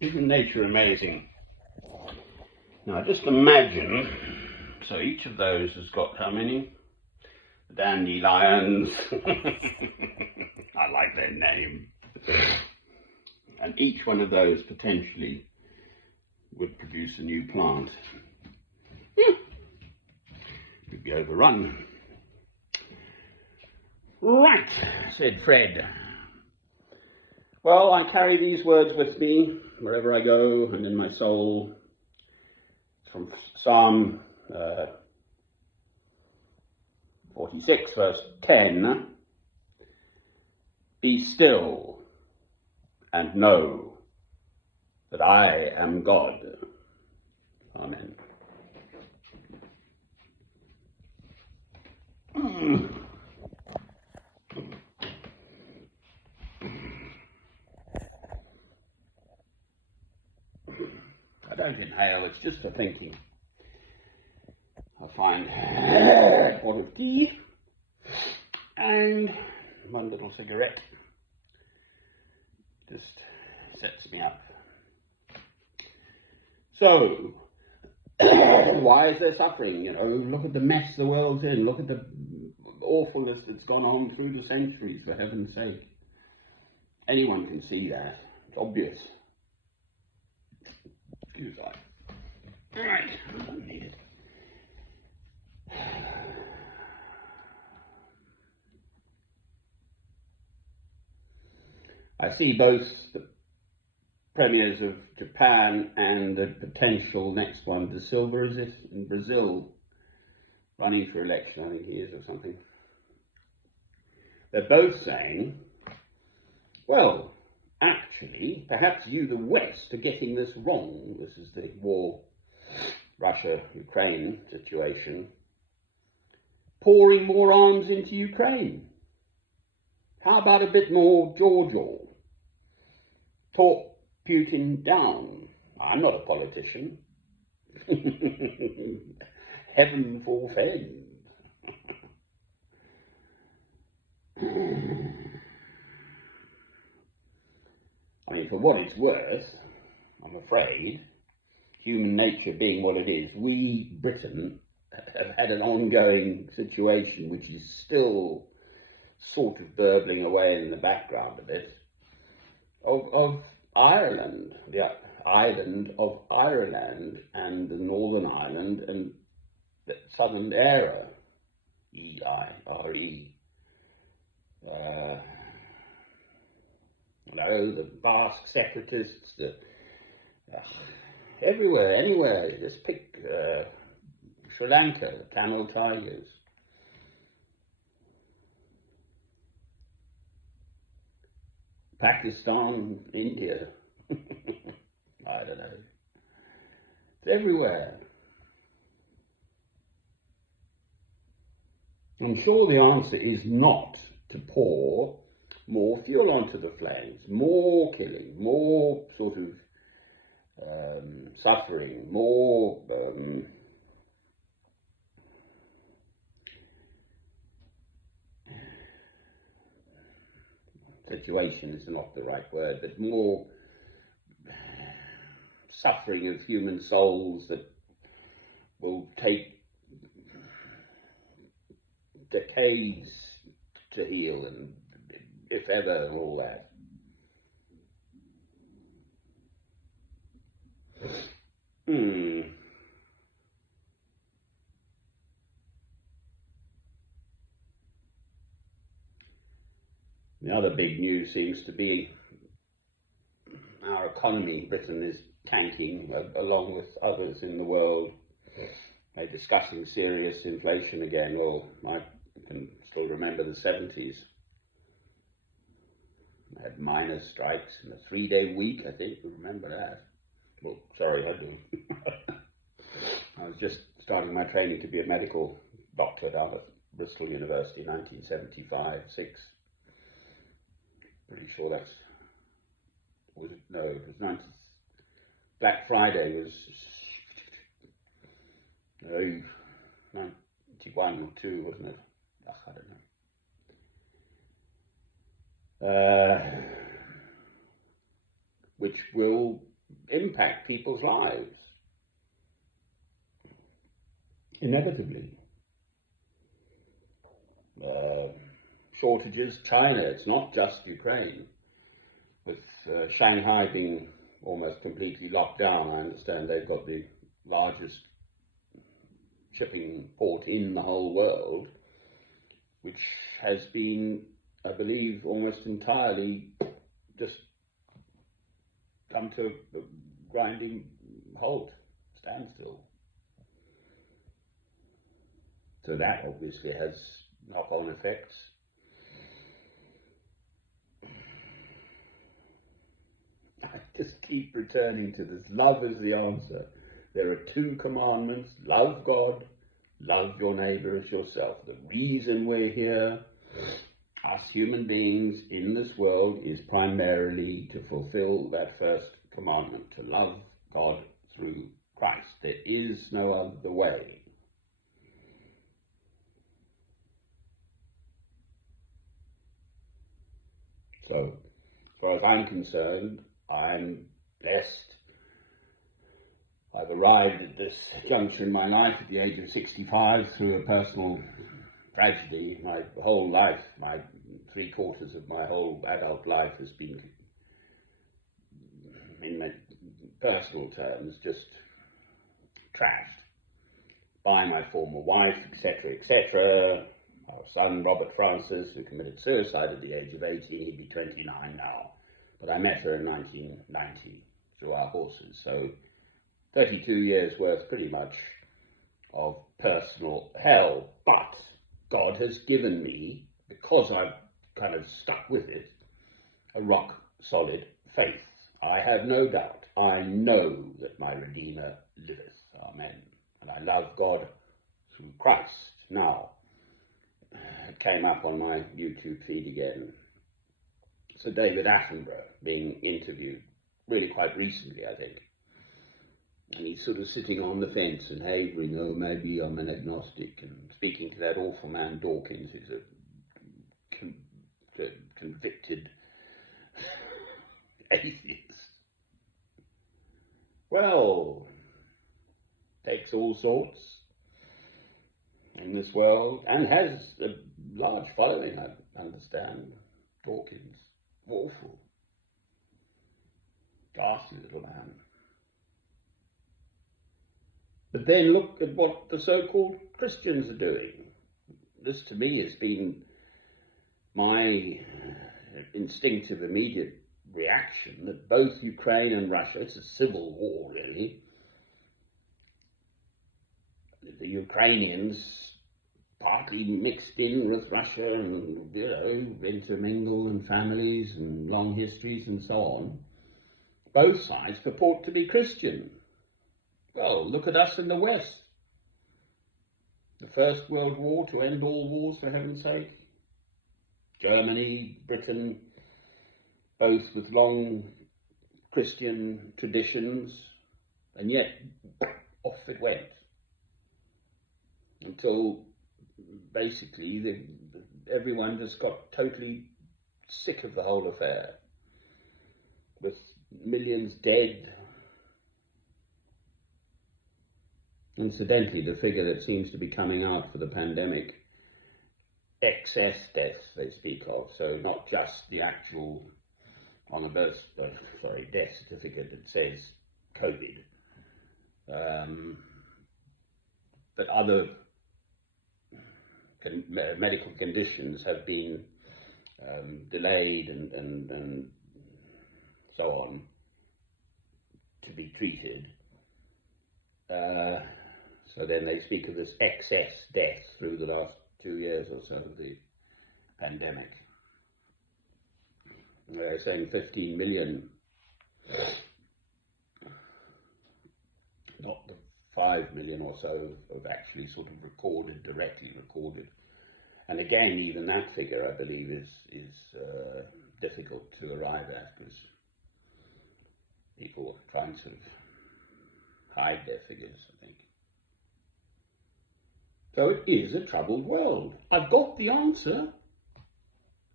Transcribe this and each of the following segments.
Isn't nature amazing? Now just imagine, so each of those has got how many? Dandelions. I like their name. And each one of those potentially would produce a new plant. Would be overrun. Right, said Fred. Well, I carry these words with me wherever I go and in my soul. From Psalm 46, verse 10. Be still and know that I am God. Amen. I don't inhale, it's just for thinking. I'll find a pot of tea and one little cigarette. Just sets me up. So, why is there suffering? You know, look at the mess the world's in. Look at the awfulness that's gone on through the centuries, for heaven's sake. Anyone can see that. It's obvious. Excuse me. Right, I don't need it. I see both the premiers of Japan and the potential next one, De Silva, is it, in Brazil, running for election, I think he is, or something. They're both saying, well, actually, perhaps you, the West, are getting this wrong. This is the war, Russia-Ukraine situation. Pouring more arms into Ukraine. How about a bit more jaw? Talk Putin down. I'm not a politician. Heaven forfend. I mean, for what it's worth, I'm afraid, human nature being what it is, we, Britain, have had an ongoing situation which is still sort of burbling away in the background a bit, of Ireland, the island of Ireland and the Northern Ireland and the Southern Eire, E-I-R-E. The Basque separatists, everywhere, anywhere, just pick Sri Lanka, the Tamil Tigers. Pakistan, India, I don't know. It's everywhere. I'm sure the answer is not to pour more fuel onto the flames, more killing, more sort of suffering, more situation is not the right word, but more suffering of human souls that will take decades to heal, and if ever, and all that. The other big news seems to be our economy. Britain is tanking along with others in the world. They're discussing serious inflation again. Well, I can still remember the 70s. I had miners' strikes and a 3-day week, I think. You remember that? Well, sorry, I do. I was just starting my training to be a medical doctor down at Bristol University, 1975-6. Pretty sure that's, was it? No, it was 90. Black Friday was 91 or 2, wasn't it? I don't know. Which will impact people's lives, inevitably. Shortages, China, it's not just Ukraine. With Shanghai being almost completely locked down, I understand they've got the largest shipping port in the whole world, which has been, I believe, almost entirely just come to a grinding halt, standstill. So that obviously has knock-on effects. I just keep returning to this. Love is the answer. There are two commandments: love God, love your neighbor as yourself. The reason we're here, us human beings in this world, is primarily to fulfill that first commandment, to love God through Christ. There is no other way. So, as far as I'm concerned, I'm blessed. I've arrived at this juncture in my life at the age of 65 through a personal tragedy. My whole life, my 3/4 of my whole adult life has been, in personal terms, just trashed by my former wife, etc., etc. Our son, Robert Francis, who committed suicide at the age of 18, he'd be 29 now. But I met her in 1990 through our horses. So 32 years worth pretty much of personal hell. But God has given me, because I've kind of stuck with it, a rock solid faith. I have no doubt. I know that my Redeemer liveth. Amen. And I love God through Christ. Now, it came up on my YouTube feed again. Sir David Attenborough being interviewed really quite recently, I think. And he's sort of sitting on the fence and havering, oh, maybe I'm an agnostic, and speaking to that awful man Dawkins, who's a convicted atheist. Well, takes all sorts in this world, and has a large following, I understand. Dawkins, awful, ghastly little man. But then look at what the so-called Christians are doing. This, to me, has been my instinctive, immediate reaction, that both Ukraine and Russia, it's a civil war, really. The Ukrainians partly mixed in with Russia and, intermingle, and families and long histories and so on. Both sides purport to be Christian. Well, look at us in the West. The First World War, to end all wars, for heaven's sake. Germany, Britain, both with long Christian traditions, and yet off it went. Until basically everyone just got totally sick of the whole affair, with millions dead. Incidentally, the figure that seems to be coming out for the pandemic, excess deaths they speak of, so not just the actual on a death certificate that says COVID, but other medical conditions have been delayed and so on to be treated. So then they speak of this excess death through the last 2 years or so of the pandemic. They're saying 15 million, not the 5 million or so of actually sort of directly recorded. And again, even that figure, I believe, is difficult to arrive at, because people try and sort of hide their figures, I think. So it is a troubled world. I've got the answer.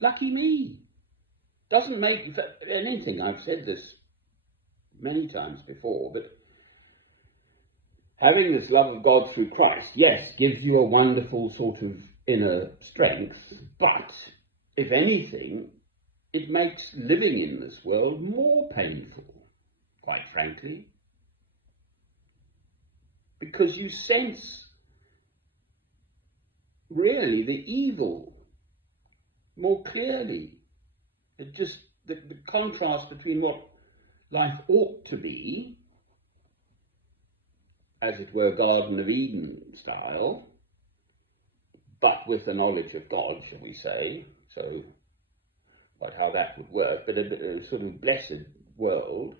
Lucky me. Doesn't make anything, I've said this many times before, but having this love of God through Christ, yes, gives you a wonderful sort of inner strength, but if anything, it makes living in this world more painful, quite frankly, because you sense really the evil more clearly. It just, the contrast between what life ought to be, as it were, Garden of Eden style, but with the knowledge of God, shall we say, so, but how that would work, but a sort of blessed world,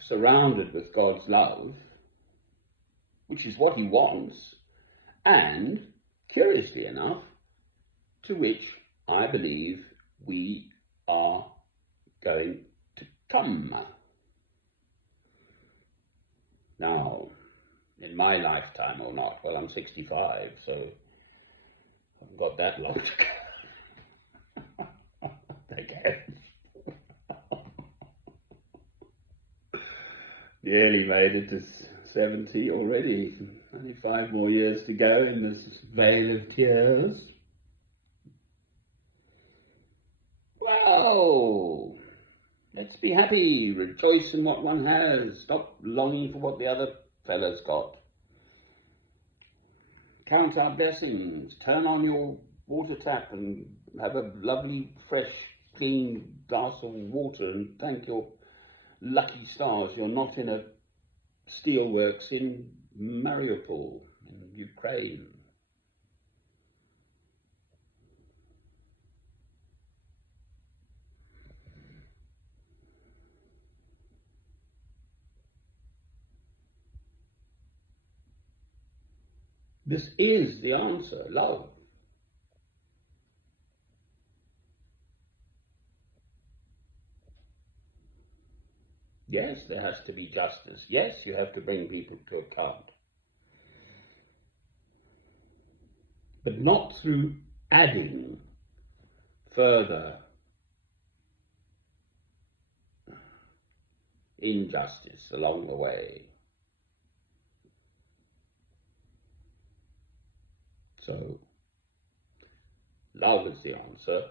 surrounded with God's love, which is what he wants, and, curiously enough, to which I believe we are going to come. Now, in my lifetime or not, well, I'm 65, so I haven't got that long to go. Thank heavens. Nearly made it to 70 already. Only 5 more years to go in this vale of tears. Well, let's be happy, rejoice in what one has, stop longing for what the other fella's got. Count our blessings, turn on your water tap and have a lovely, fresh, clean glass of water and thank your lucky stars you're not in a steelworks in Mariupol, in Ukraine. This is the answer, love. Yes, there has to be justice. Yes, you have to bring people to account. But not through adding further injustice along the way. So, love is the answer.